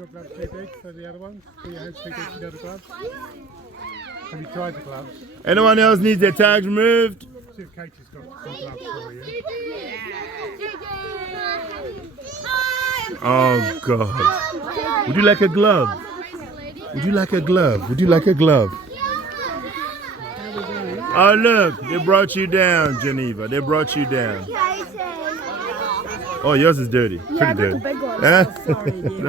your gloves too big for the other ones? Are your hands too big for the other gloves? Have you tried the gloves? Anyone else needs their tags removed? See if Katie's got some gloves for you. Oh God. Would you like a glove? Would you like a glove? Would you like a glove? Oh look, they brought you down, Geneva. They brought you down. Oh, yours is dirty. Pretty dirty. That's okay. Pretty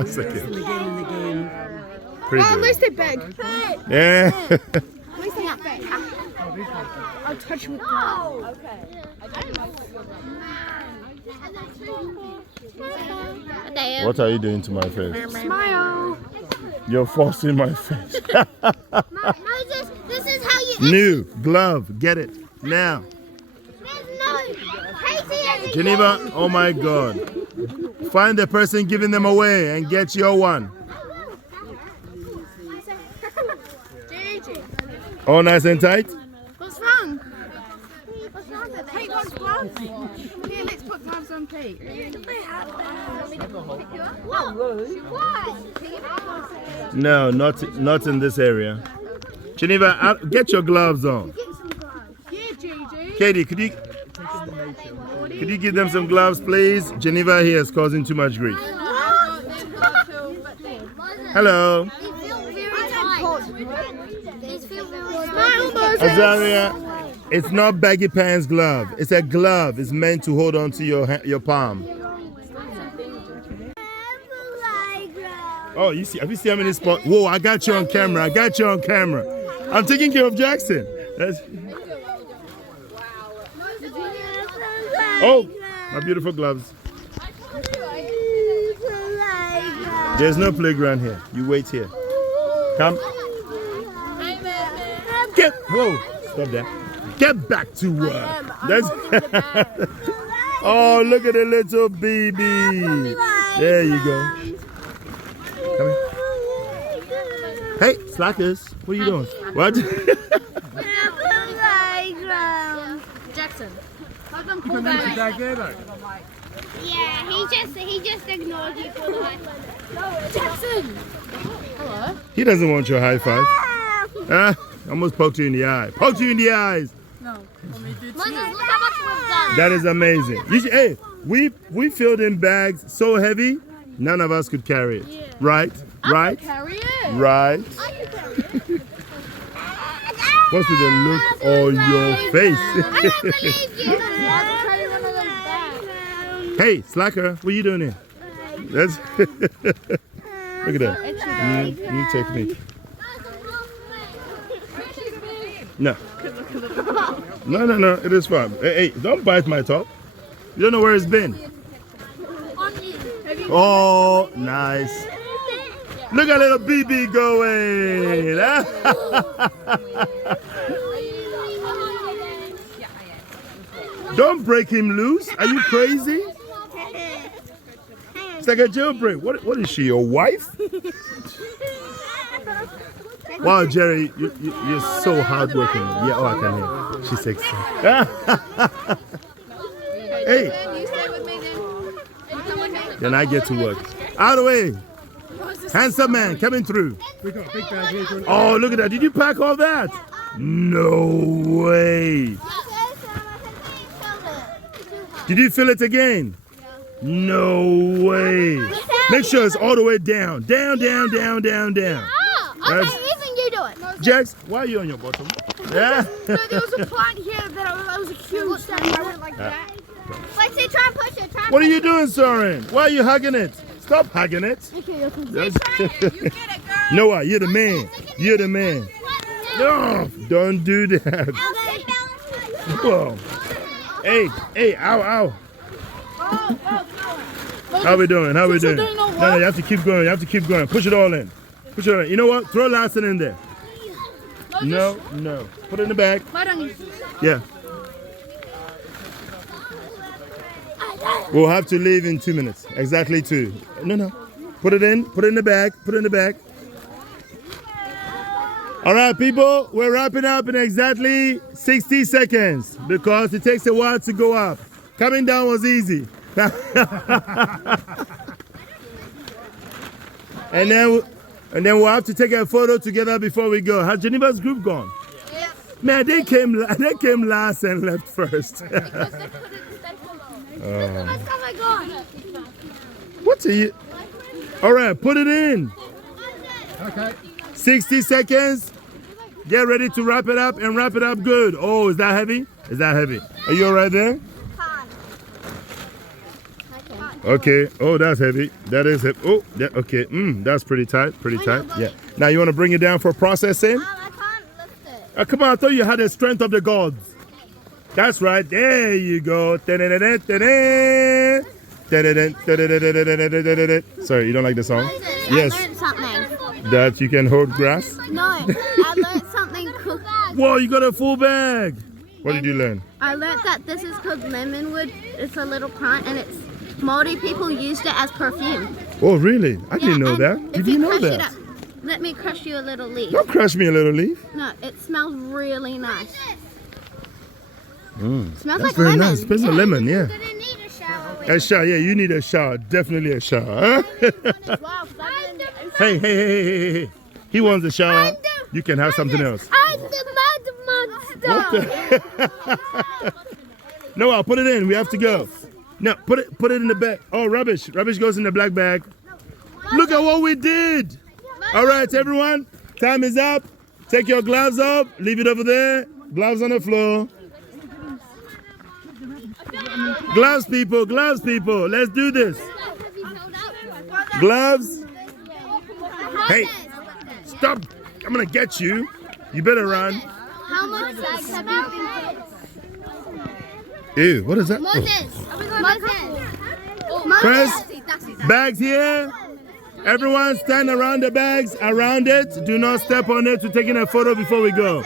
dirty. At least they beg. Yeah. At least they not beg. I'll touch you with that. Okay. What are you doing to my face? Smile. You're forcing my face. Moses, this is how you. New glove. Get it now. Geneva, oh my God. Find the person giving them away and get your one. All nice and tight? What's wrong? Pete wants gloves. Here, let's put gloves on Pete. No, not in this area. Geneva, get your gloves on. Yeah, Gigi. Katie, could you give them some gloves, please? Geneva here is causing too much grief. Hello. Azaria, it's not baggy pants glove. It's a glove. It's meant to hold on to your palm. Oh, you see? Have you seen how many spots? Whoa! I got you on camera. I got you on camera. I'm taking care of Jackson. Oh, my beautiful gloves. There's no playground here. You wait here. Come. Whoa! Stop that. Get back to work. Oh, look at the little baby. There you go. Come here. Hey, slackers. What are you doing? What? Jackson. Yeah, he just ignored you for the high five. Jackson. Hello. He doesn't want your high five. Almost poked you in the eye. Poked you in the eyes. No. Moses, look how much we've done. That is amazing. Hey, we filled in bags so heavy, none of us could carry it. Yeah. Right? Right? Carry it. Right? I can carry it. What's with the look on your face? I don't believe you. Carry one of them back. Hey, slacker, what are you doing here? That's look at that. You take me. No. No, it is fine. Hey, don't bite my top. You don't know where it's been. Oh, nice. Look at little BB going. Don't break him loose. Are you crazy? It's like a jailbreak. What is she, your wife? Wow, Jerry, you're so hardworking. Yeah, oh, I can hear. She's sexy. Hey. Then I get to work. Out of the way. Handsome man coming through. We've got a big bag here. Oh, look at that. Did you pack all that? No way. Did you fill it again? No way. Make sure it's all the way down. Down. Okay, even you do it. Jax, why are you on your bottom? Yeah. There was a plant here that I was accused and I went like that. Let's see, try and push it. What are you doing, Soren? Why are you hugging it? Stop hugging it. You get it, girl. Noah, you're the man. You're the man. No, don't do that. Whoa. Hey, ow. How we doing? No, you have to keep going. Push it all in. You know what? Throw Larson in there. No. Put it in the bag. Yeah. We'll have to leave in 2 minutes. Exactly 2. No. Put it in the bag. All right, people, we're wrapping up in exactly 60 seconds because it takes a while to go up. Coming down was easy. And then we'll have to take a photo together before we go. Has Geneva's group gone? Yes. Man, they came last and left first. Oh my God. What are you? All right, put it in. Okay. 60 seconds. Get ready to wrap it up and wrap it up good. Oh, is that heavy? Is that heavy? Are you all right there? Okay. Oh, that's heavy. That is heavy. Oh, that, okay. That's pretty tight. Pretty tight. Yeah. Now you want to bring it down for processing? I can't lift it. Oh, come on, I thought you had the strength of the gods. That's right. There you go. Sorry, you don't like the song? Yes. I learned something. That you can hold grass? No, I learned something cool. Whoa, you got a full bag. What did you learn? I learned that this is called lemon wood. It's a little plant and it's Maori people used it as perfume. Oh, really? I didn't know and that. if Did you know crush that? it up, let me crush you a little leaf. Don't crush me a little leaf. No, it smells really nice. That's Smells like very lemon. nice. Smells like lemon, yeah. Gonna need a shower. A shower, yeah, you need a shower. Definitely a shower. Huh? Wow, Hey. He wants a shower. You can have something else. I'm the mud monster. No, I'll put it in. We have to go. No, put it in the bag. Oh, rubbish. Rubbish goes in the black bag. Look at what we did. All right, everyone. Time is up. Take your gloves off. Leave it over there. Gloves on the floor. Gloves, people. Gloves, people. Let's do this. Gloves. Hey, stop. I'm going to get you. You better run. How much bags have you been Ew, what is that? Chris, bags here. Everyone stand around the bags, around it. Do not step on it. We're taking a photo before we go.